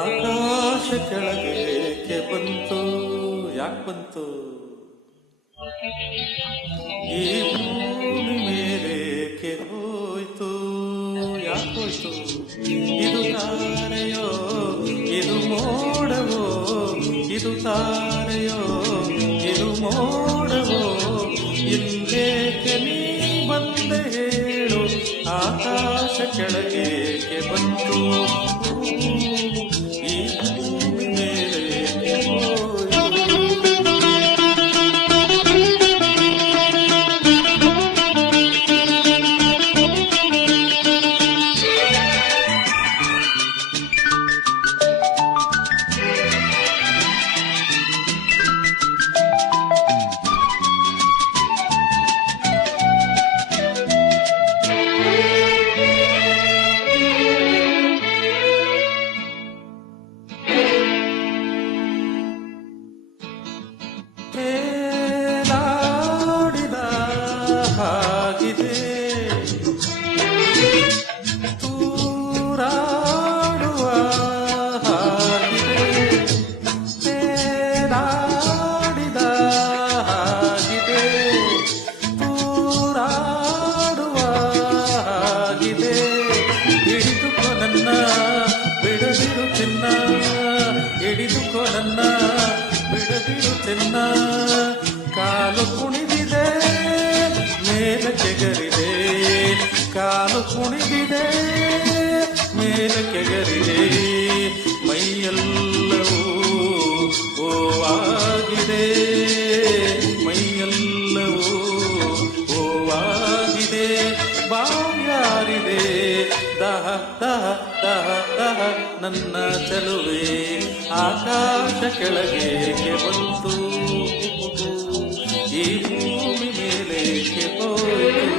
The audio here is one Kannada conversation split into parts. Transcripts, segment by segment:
ಆಕಾಶ ಕೆಳಗೆ ಬಂತು, ಯಾಕೆ ಬಂತು? ಈ ಭೂಮಿ ಮೇಲೇಕೆ ಹೋಯ್ತು, ಯಾಕೆ ಹೋಯ್ತು? ಇದು ತಾರೆಯೋ, ಇದು ಮೋಡವೋ, ಇದು ತಾರೆಯೋ, ಇದು ಮೋಡವೋ, ಇಲ್ಲೇಕೆ ನೀ ಬಂದೆ ಹೇಳು? ಆಕಾಶ ಕೆಳಗೆ ಬಂತು, ತೇಲಾಡಿದ ಹಾಗಿದೆ, ತೂರಾಡುವ ಹಾಗಿದೆ, ತೇಲಾಡಿದ ಹಾಗಿದೆ, ತೂರಾಡುವ ಹಾಗಿದೆ. ಹಿಡಿದುಕೊ ನನ್ನ, ಬಿಡದಿರು ಚಿನ್ನ, ಹಿಡಿದುಕೊ ನನ್ನ, ಬಿಡದಿರು ಚಿನ್ನ. ಕಾಲು ಕುಣಿದಿದೆ ಮೇಲಕ್ಕೆಗರಿದೆ, ಕಾಲು ಕುಣಿದಿದೆ ಮೇಲಕ್ಕೆಗರಿದೆ, ಮೈಯೆಲ್ಲವೂ ಓವಾಗಿದೆ, ಮೈಯೆಲ್ಲವೂ ಓವಾಗಿದೆ. ಬಾವ್ಯಾರಿದೆ ದಹ ದಹ ದಹ ದಹ ನನ್ನ ಚೆಲುವೆ, ಆಕಾಶ ಕೆಳಗೆ ಬಂತು, ಈ ಭೂಮಿ ಮೇಲೇಕೆ ಹೋಯಿತು?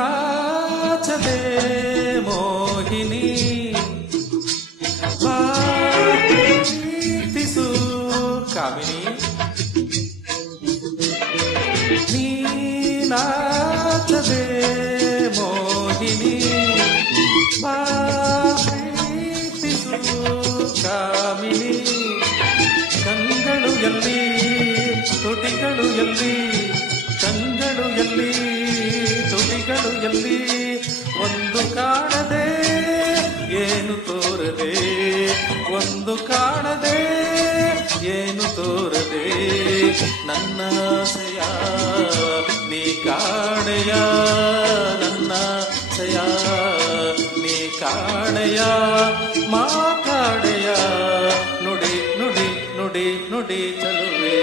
ನೀನಾಚದೆ ಮೋಹಿನಿ, ಪ್ರೀತಿಸು ಕಾಮಿನಿ, ನೀನಾಚದೆ ಮೋಹಿನಿ, ಪ್ರೀತಿಸು ಕಾಮಿನಿ. ಕಂಗಳು ಎಲ್ಲಿ, ತುಟಿಗಳು ಎಲ್ಲಿ, ಕಂಗಳು ಎಲ್ಲಿ, ತುಟಿಗಳು ಎಲ್ಲಿ, ಒಂದು ಕಾಣದೆ ಏನು ತೋರದೆ, ಒಂದು ಕಾಣದೆ ಏನು ತೋರದೆ. ನನ್ನ ಆಸೆಯ ನೀ ಕಾಣೆಯ, ನನ್ನ ಆಸೆಯ ನೀ ಕಾಣೆಯ, ಮಾತಾಡೆಯ ನುಡಿ ನುಡಿ ನುಡಿ ನುಡಿ ಚಲುವೆ.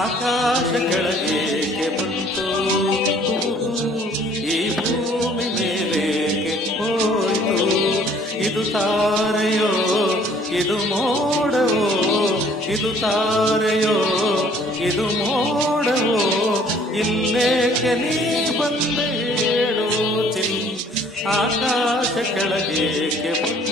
ಆಕಾಶ ಕೆಳಗೆ ಬಂತು, ಈ ಭೂಮಿ ಮೇಲೇಕೆ ಹೋಯ್ತು? ಇದು ತಾರೆಯೋ, ಇದು ಮೋಡವೋ, ಇದು ತಾರೆಯೋ, ಇದು ಮೋಡವೋ, ಇಲ್ಲೇಕೆ ನೀ ಬಂದೆ ಹೇಳು ಚಿನ್? ಆಕಾಶ ಕೆಳಗೆ ಬಂತು.